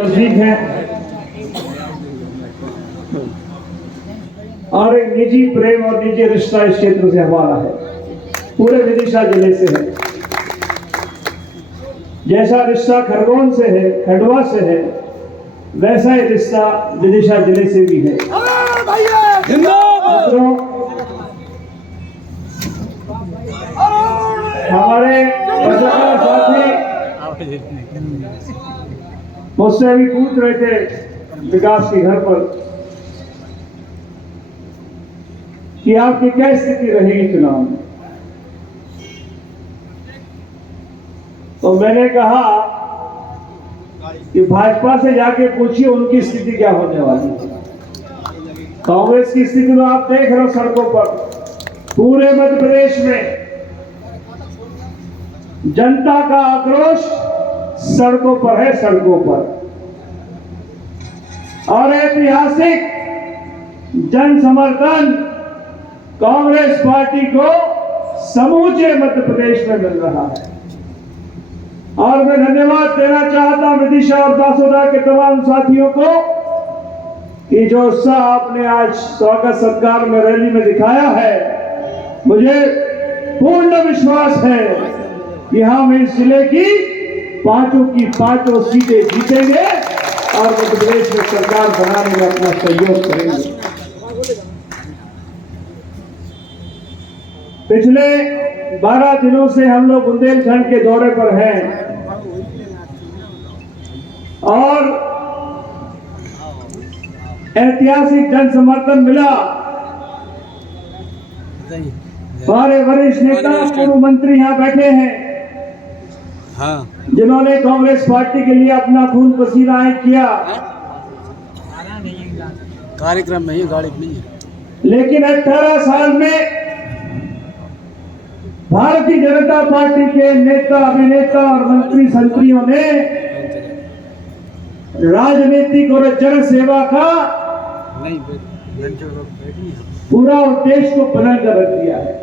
नजदीक है और एक निजी प्रेम और निजी रिश्ता इस क्षेत्र से हमारा है, पूरे विदिशा जिले से है। जैसा रिश्ता खरगोन से है, खंडवा से है, वैसा ही रिश्ता विदिशा जिले से भी है। हमारे पत्रकार साथी मुझसे अभी पूछ रहे थे विकास के घर पर कि आपकी क्या स्थिति रहेगी चुनाव में, तो मैंने कहा कि भाजपा से जाके पूछिए उनकी स्थिति क्या होने वाली है। कांग्रेस की स्थिति तो आप देख रहे हो सड़कों पर, पूरे मध्य प्रदेश में जनता का आक्रोश सड़कों पर है, सड़कों पर। और ऐतिहासिक जन समर्थन कांग्रेस पार्टी को समूचे मध्य प्रदेश में मिल रहा है। और मैं धन्यवाद देना चाहता हूं विदिशा और बासोदा के तमाम साथियों को कि जो उत्साह आपने आज स्वागत सत्कार में रैली में दिखाया है, मुझे पूर्ण विश्वास है कि हम इस जिले की पांचों की पांचों सीटें जीतेंगे और मध्य प्रदेश में सरकार बनाने में अपना सहयोग करेंगे। पिछले 12 दिनों से हम लोग बुंदेलखंड के दौरे पर हैं और ऐतिहासिक जन समर्थन मिला। हमारे वरिष्ठ नेता पूर्व मंत्री यहाँ बैठे हैं, जिन्होंने कांग्रेस पार्टी के लिए अपना खून पसीना एक किया। कार्यक्रम में ही गाड़ी नहीं है, लेकिन 18 साल में भारतीय जनता पार्टी के नेता, अभिनेता और मंत्री संतरियों ने राजनीतिक और जन सेवा का पूरा उद्देश्य को बना कर रख दिया है।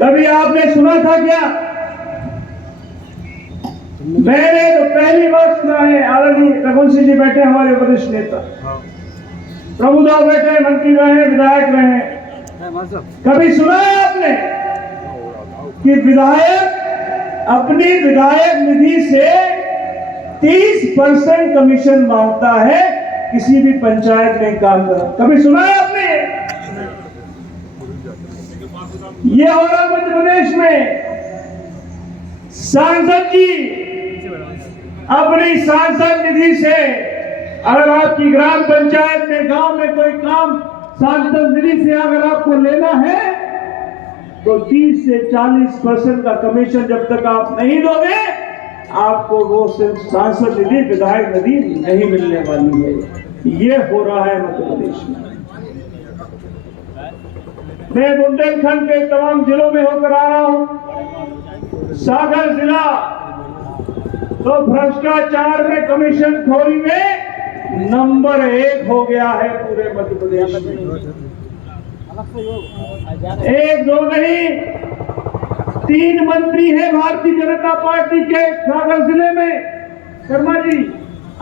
कभी आपने सुना था क्या? मैंने तो पहली बार सुना है। आदरणीय रघुवंशी जी बैठे, हमारे वरिष्ठ नेता, प्रभुदेव बैठे, मंत्री रहे, विधायक रहे। कभी सुना है आपने कि विधायक अपनी विधायक निधि से 30% कमीशन मांगता है किसी भी पंचायत में काम कर? कभी सुना है आपने? ये हो रहा मध्य प्रदेश में। सांसद जी अपनी सांसद निधि से, अगर आपकी ग्राम पंचायत में, गांव में कोई काम सांसद निधि से अगर आपको लेना है तो 30 से 40% का कमीशन जब तक आप नहीं दोगे, आपको वो सिर्फ सांसद निधि, विधायक निधि नहीं मिलने वाली है। ये हो रहा है मध्य प्रदेश में। मैं बुंदेलखंड के तमाम जिलों में होकर आ रहा हूं। सागर जिला तो भ्रष्टाचार में, कमीशन खोरी में नंबर 1 हो गया है पूरे मध्य प्रदेश में। 1 2 नहीं, 3 मंत्री हैं भारतीय जनता पार्टी के सागर जिले में। शर्मा जी,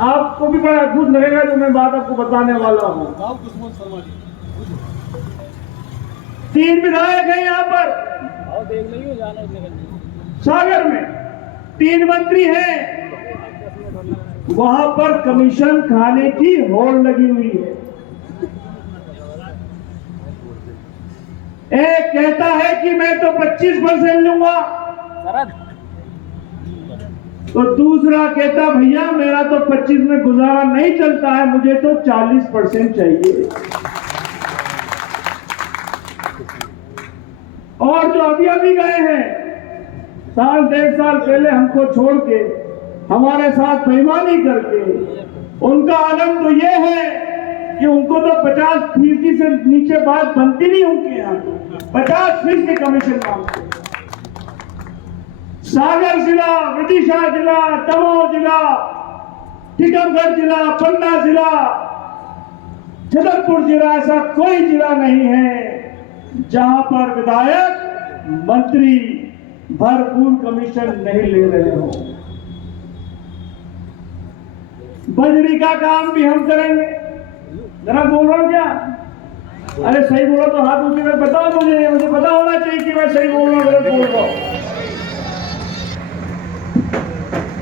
आपको भी बड़ा अद्भुत लगेगा जो मैं बात आपको बताने वाला हूं। 3 विधायक हैं यहाँ पर सागर में, 3 मंत्री हैं। वहां पर कमीशन खाने की होड़ लगी हुई है। एक कहता है कि मैं तो 25% लूंगा, तो दूसरा कहता भैया मेरा तो 25 में गुजारा नहीं चलता है, मुझे तो 40% चाहिए। और जो अभी गए हैं, साल 1.5 साल पहले हमको छोड़ के, हमारे साथ बेईमानी करके, उनका आनंद तो ये है कि उनको तो 50% से नीचे बात बनती नहीं उनके यहाँ, 50% कमीशन मांगते। सागर जिला, विदिशा जिला, दमोह जिला, टीकमगढ़ जिला, पन्ना जिला, छतरपुर जिला, ऐसा कोई जिला नहीं है जहां पर विधायक, मंत्री भरपूर कमीशन नहीं ले रहे हो। बजरी का काम भी हम करेंगे। जरा बोल रहा हूँ क्या? अरे सही बोलो तो हाथ ऊंचे में बताओ, मुझे पता होना चाहिए कि मैं सही बोल रहा हूँ गलत बोल रहा हूँ।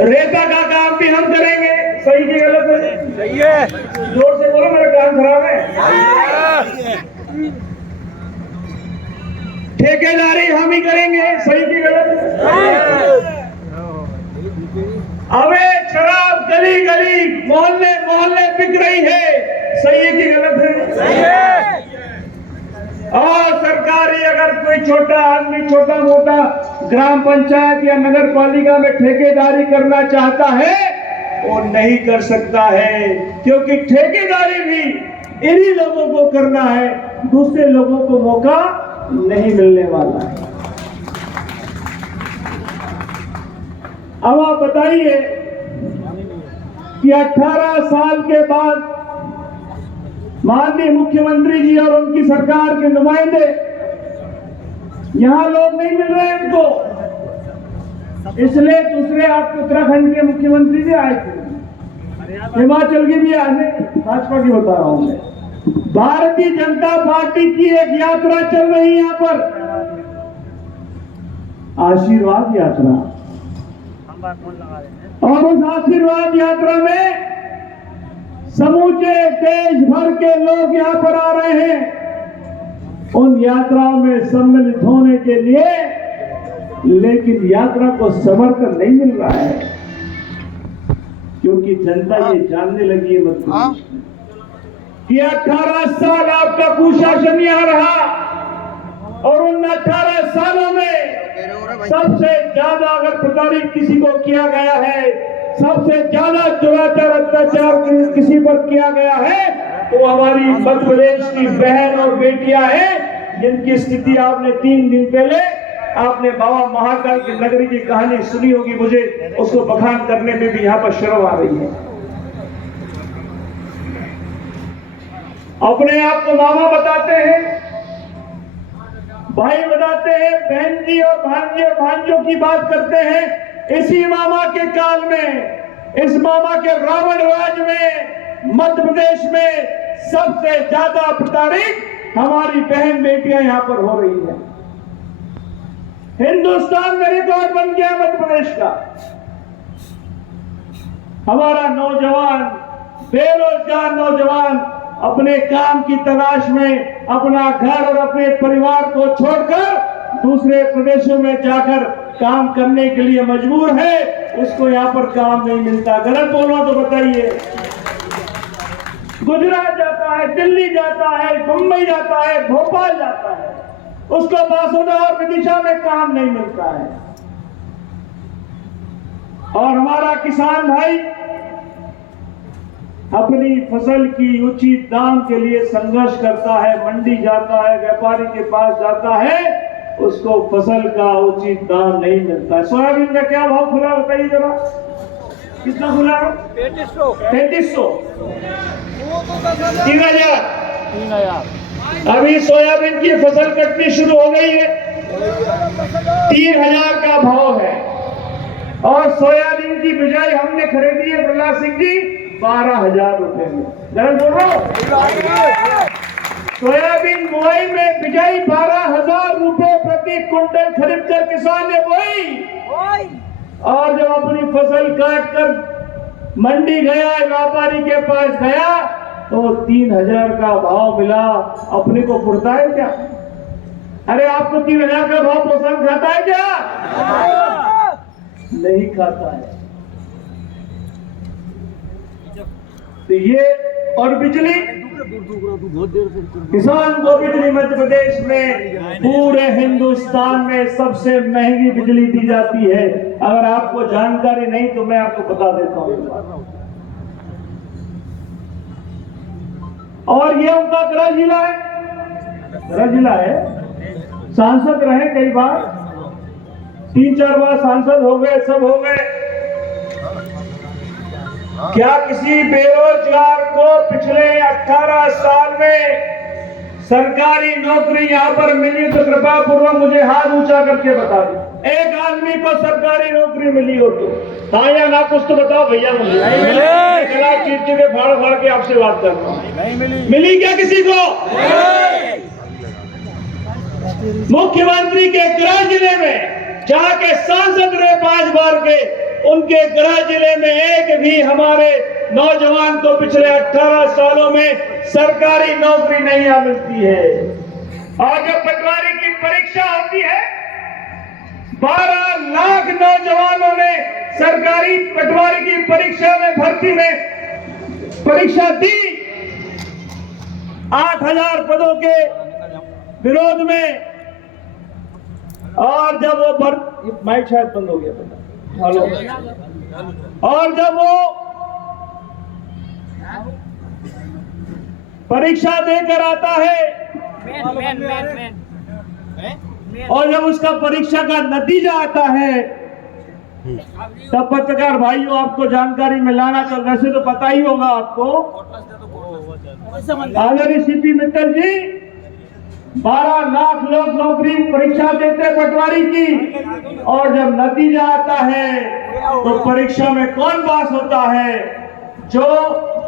रेता का काम भी हम करेंगे। सही की गलत है? सही है। जोर से बोलो, मेरा कान खराब है। ठेकेदारी हम ही करेंगे। सही की गलत है? अवैध शराब गली गली मोहल्ले मोहल्ले बिक रही है। सही है कि गलत है? सही है। और सरकारी अगर कोई छोटा आदमी छोटा मोटा ग्राम पंचायत या नगर पालिका में ठेकेदारी करना चाहता है वो नहीं कर सकता है, क्योंकि ठेकेदारी भी इन्हीं लोगों को करना है, दूसरे लोगों को मौका नहीं मिलने वाला है। अब आप बताइए कि 18 साल के बाद माननीय मुख्यमंत्री जी और उनकी सरकार के नुमाइंदे यहां लोग नहीं मिल रहे इनको, इसलिए दूसरे आपके उत्तराखंड के मुख्यमंत्री भी आए थे, हिमाचल के भी आए थे, भाजपा की बता रहा हूं मैं। भारतीय जनता पार्टी की एक यात्रा चल रही है यहां पर, आशीर्वाद यात्रा, और उस आशीर्वाद यात्रा में समूचे देश भर के लोग यहां पर आ रहे हैं उन यात्राओं में सम्मिलित होने के लिए, लेकिन यात्रा को समर्थन नहीं मिल रहा है, क्योंकि जनता ये जानने लगी है मध्य प्रदेश में कि 18 साल आपका कुशासन यहां रहा, और उन 18 सालों में सबसे ज्यादा अगर प्रताड़ित किसी को किया गया है, सबसे ज्यादा दुराचार अत्याचार किसी पर किया गया है, तो हमारी मध्य प्रदेश की बहन और बेटियां हैं, जिनकी स्थिति आपने 3 दिन पहले आपने बाबा महाकाल की नगरी की कहानी सुनी होगी। मुझे उसको बखान करने में भी यहाँ पर शर्म आ रही है। अपने आप को मामा बताते हैं, भाई बताते हैं, बहन जी और भांजों की बात करते हैं। इसी मामा के काल में, इस मामा के रावण राज में मध्य प्रदेश में सबसे ज्यादा प्रताड़ित हमारी बहन बेटियां यहां पर हो रही है। हिंदुस्तान में रिकॉर्ड बन गया मध्य प्रदेश का। हमारा नौजवान, बेरोजगार नौजवान अपने काम की तलाश में अपना घर और अपने परिवार को छोड़कर दूसरे प्रदेशों में जाकर काम करने के लिए मजबूर है, उसको यहाँ पर काम नहीं मिलता। गलत बोलो तो बताइए। गुजरात जाता है, दिल्ली जाता है, मुंबई जाता है, भोपाल जाता है, उसको बासुदा और विदिशा में काम नहीं मिलता है। और हमारा किसान भाई अपनी फसल की उचित दाम के लिए संघर्ष करता है, मंडी जाता है, व्यापारी के पास जाता है, उसको फसल का उचित दाम नहीं मिलता है। सोयाबीन का क्या भाव खुला बताइए जरा, कितना खुला? 3300 3000। अभी सोयाबीन की फसल कटनी शुरू हो गई है, 3000 का भाव है। और सोयाबीन की बिजाई हमने खरीदी है प्रहलाद सिंह जी 12,000 रुपए में। गलत बोल रहा हूं? सोयाबीन बुआई में बिजाई 12,000 रुपए प्रति क्विंटल खरीद कर किसान ने बोई, और जब अपनी फसल काट कर मंडी गया, व्यापारी के पास गया, तो 3000 का भाव मिला। अपने को पुरता है क्या? अरे आपको 3000 का भाव पोषण खाता है क्या? नहीं खाता है। तो ये, और बिजली, किसान को बिजली मध्य प्रदेश में पूरे हिंदुस्तान में सबसे महंगी बिजली दी जाती है। अगर आपको जानकारी नहीं तो मैं आपको बता देता हूं। और ये उनका गृह जिला है, गृह जिला है। सांसद रहे कई बार, 3-4 बार सांसद हो गए, सब हो गए। क्या किसी बेरोजगार को पिछले 18 साल में सरकारी नौकरी यहाँ पर मिली तो कृपा पूर्वक मुझे हाथ ऊंचा करके बता दो, एक आदमी को सरकारी नौकरी मिली हो तो हाँ या ना, कुछ तो बताओ भैया। मुझे चला चीज के फाड़ फाड़ के आपसे बात कर रहा हूँ, नहीं मिली क्या किसी को? मुख्यमंत्री के गृह जिले में जाके सांसद रहे 5 बार के, उनके गृह जिले में एक भी हमारे नौजवान को पिछले 18 सालों में सरकारी नौकरी नहीं मिलती है। और जब पटवारी की परीक्षा होती है, 12 लाख नौजवानों ने सरकारी पटवारी की परीक्षा में भर्ती में परीक्षा दी, 8000 पदों के विरोध में। और जब वो माइक शायद बंद हो गया, पता हेलो, और जब वो परीक्षा देकर आता है और जब उसका परीक्षा का नतीजा आता है, तब पत्रकार भाइयों आपको जानकारी में लाना चल, वैसे तो पता ही होगा आपको, आदरणीय सीपी मित्तल जी, 12 लाख लोग नौकरी परीक्षा देते पटवारी की, और जब नतीजा आता है तो परीक्षा में कौन पास होता है? जो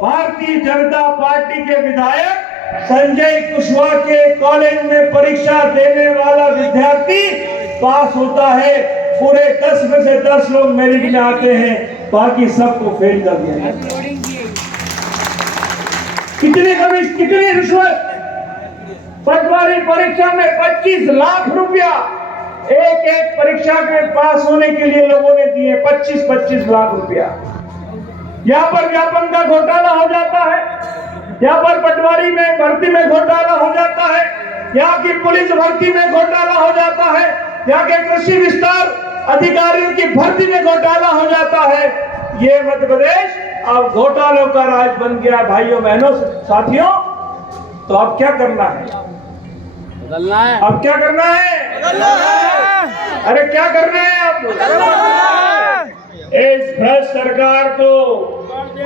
भारतीय जनता पार्टी के विधायक संजय कुशवाहा के कॉलेज में परीक्षा देने वाला विद्यार्थी पास होता है। पूरे 10 में से 10 लोग मेरिट में आते हैं, बाकी सबको फेल कर दिया है। कितनी रिश्वत? पटवारी परीक्षा में 25 लाख रुपया एक परीक्षा के पास होने के लिए लोगों ने दिए, 25-25 लाख रुपया। यहाँ पर व्यापन का घोटाला हो जाता है, यहाँ पर पटवारी में भर्ती में घोटाला हो जाता है, यहाँ की पुलिस भर्ती में घोटाला हो जाता है, यहाँ के कृषि विस्तार अधिकारियों की भर्ती में घोटाला हो जाता है। ये मध्य प्रदेश अब घोटालों का राज बन गया। भाइयों बहनों साथियों, तो अब क्या करना है? बदलना है। अब क्या करना है? बदलना है। अरे क्या करना है अब? बदलना है। इस भ्रष्ट सरकार को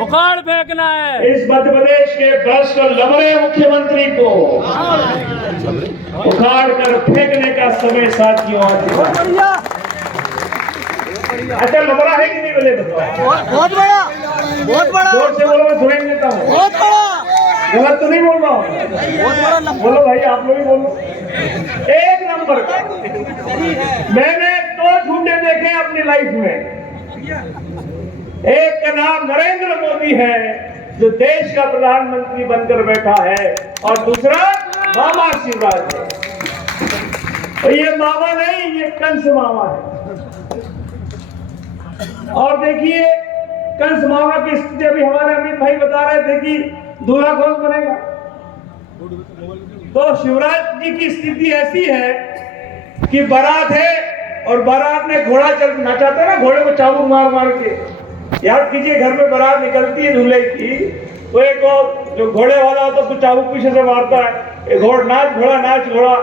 उखाड़ फेंकना है। इस मध्य प्रदेश के भ्रष्ट और लबड़े मुख्यमंत्री को उखाड़ कर फेंकने का समय साथियों आ चुका है। अच्छा, लबड़ा है कि नहीं बोले? बहुत बड़ा, बहुत बड़ा। जोर से बोलो, मैं सुनाई देता हूँ। बहुत बड़ा। गलत तो नहीं बोल रहा हूँ? बहुत बड़ा। बोलो भाई, आप लोग भी बोलो। 1 नंबर का मैंने 2 झूठे देखे अपनी लाइफ में। एक का नाम नरेंद्र मोदी है, जो देश का प्रधानमंत्री बनकर बैठा है, और दूसरा मामा शिवराज है। तो ये मामा नहीं, ये कंस मामा है। और देखिए, कंस मामा की स्थिति अभी हमारे अमित भाई बता रहे थे कि दूल्हा कौन बनेगा। तो शिवराज जी की स्थिति ऐसी है कि बारात है और बारात में घोड़ा चल नाचाता है ना, घोड़े को चाबुक मार मार के। याद कीजिए, घर में बारात निकलती है दूल्हे की, तो एक जो घोड़े वाला होता है तो चाबुक पीछे से मारता है, घोड़ा नाच घोड़ा।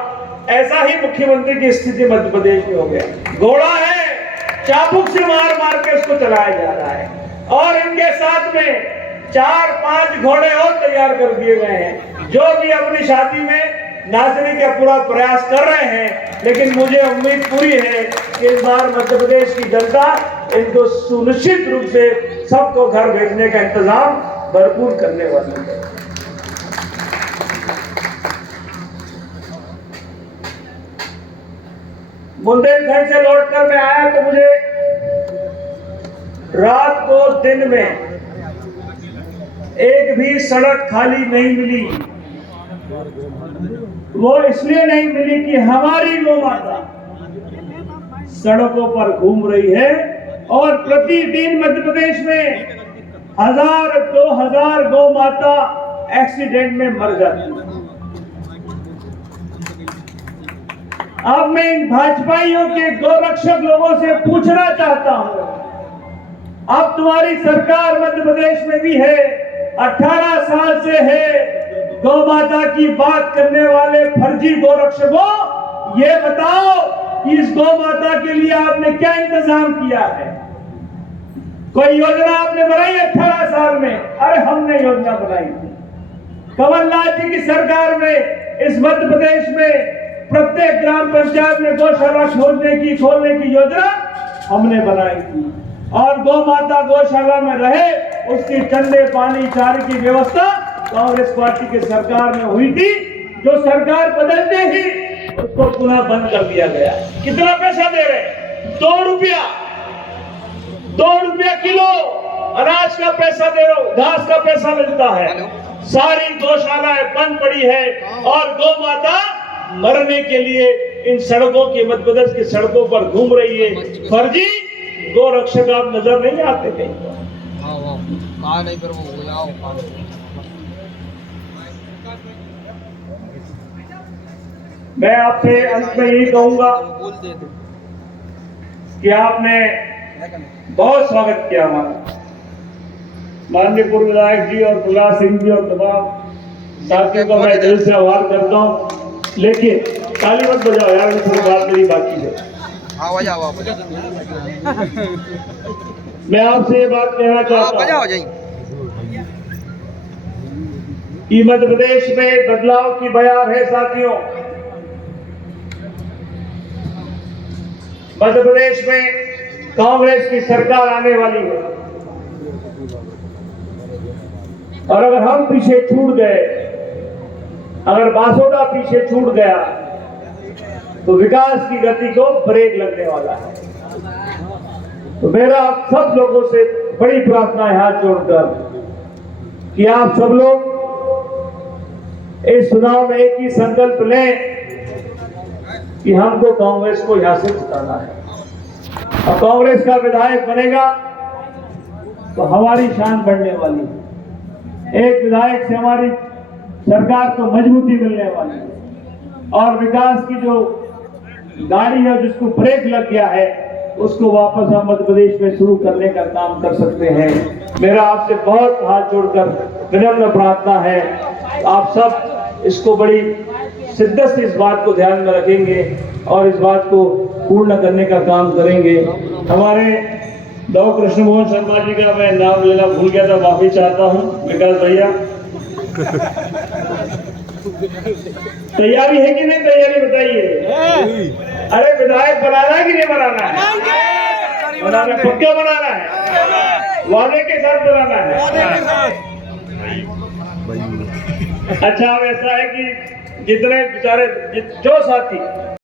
ऐसा ही मुख्यमंत्री की स्थिति मध्य प्रदेश में हो गया। घोड़ा है, चाबुक से मार मार के उसको चलाया जा रहा है, और इनके साथ में 4-5 घोड़े और तैयार कर दिए गए हैं, जो भी अपनी शादी में नाचने का पूरा प्रयास कर रहे हैं। लेकिन मुझे उम्मीद पूरी है कि इस बार मध्य प्रदेश की जनता इनको सुनिश्चित रूप से सबको घर भेजने का इंतजाम भरपूर करने वाली है। बुंदेलखंड से लौटकर मैं आया तो मुझे रात को दिन में एक भी सड़क खाली नहीं मिली। वो इसलिए नहीं मिली कि हमारी गौ माता सड़कों पर घूम रही है, और प्रतिदिन मध्य प्रदेश में 1000-2000 गौ माता एक्सीडेंट में मर जाती है। अब मैं इन भाजपाइयों के गौरक्षक लोगों से पूछना चाहता हूं, अब तुम्हारी सरकार मध्य प्रदेश में भी है, 18 साल से है, गौ माता की बात करने वाले फर्जी गौरक्षकों, ये बताओ कि इस गौ माता के लिए आपने क्या इंतजाम किया है? कोई योजना आपने बनाई 18 साल में? अरे हमने योजना बनाई थी। कमलनाथ जी की सरकार में इस मध्य प्रदेश में प्रत्येक ग्राम पंचायत में गौशाला खोलने की योजना हमने बनाई थी और गौ माता गौशाला में रहे उसकी चंदे पानी चारे की व्यवस्था कांग्रेस पार्टी की सरकार में हुई थी, जो सरकार बदलते ही उसको पुनः बंद कर दिया गया। कितना पैसा दे रहे? 2 रुपया किलो अनाज का पैसा दे रहे हो, घास का पैसा मिलता है। सारी गौशालाएं बंद पड़ी है और गौ माता मरने के लिए इन सड़कों के मध्य प्रदेश की सड़कों पर घूम रही है। फर्जी गौ रक्षक आप नजर नहीं आते कहीं। मैं आपसे अंत में यही कहूंगा कि आपने बहुत स्वागत किया हमारा। माननीय पूर्व विधायक जी और प्रहलाद सिंह जी और तमाम साथियों का मैं दिल से आभार करता हूँ। लेकिन ताली मत बजाओ यार, थोड़ी बात मेरी बाकी है। मैं आपसे ये बात कहना चाहता हूँ कि मध्य प्रदेश में बदलाव की बयार है साथियों। मध्य प्रदेश में कांग्रेस की सरकार आने वाली है और अगर हम पीछे छूट गए, अगर बासोदा पीछे छूट गया तो विकास की गति को ब्रेक लगने वाला है। तो मेरा आप सब लोगों से बड़ी प्रार्थना है हाथ जोड़कर कि आप सब लोग इस चुनाव में एक ही संकल्प लें कि हमको कांग्रेस को यहां से जिताना है। और कांग्रेस का विधायक बनेगा तो हमारी शान बढ़ने वाली है। एक विधायक से हमारी सरकार को मजबूती मिलने वाली है और विकास की जो गाड़ी है जिसको ब्रेक लग गया है उसको वापस हम मध्य प्रदेश में शुरू करने का काम कर सकते हैं। मेरा आपसे बहुत हाथ जोड़कर विनम्र प्रार्थना है, आप सब इसको बड़ी शिद्दत से इस बात को ध्यान में रखेंगे और इस बात को पूर्ण करने का काम करेंगे। हमारे डॉ कृष्ण मोहन शर्मा जी का मैं नाम लेना भूल गया था, माफी चाहता हूँ। विकास भैया तैयारी है कि नहीं? तैयारी बताइए। अरे विधायक बनाना है कि नहीं बनाना है? बनाना पक्का बनाना है, वादे के साथ बनाना है। अच्छा अब ऐसा है कि जितने बेचारे जो साथी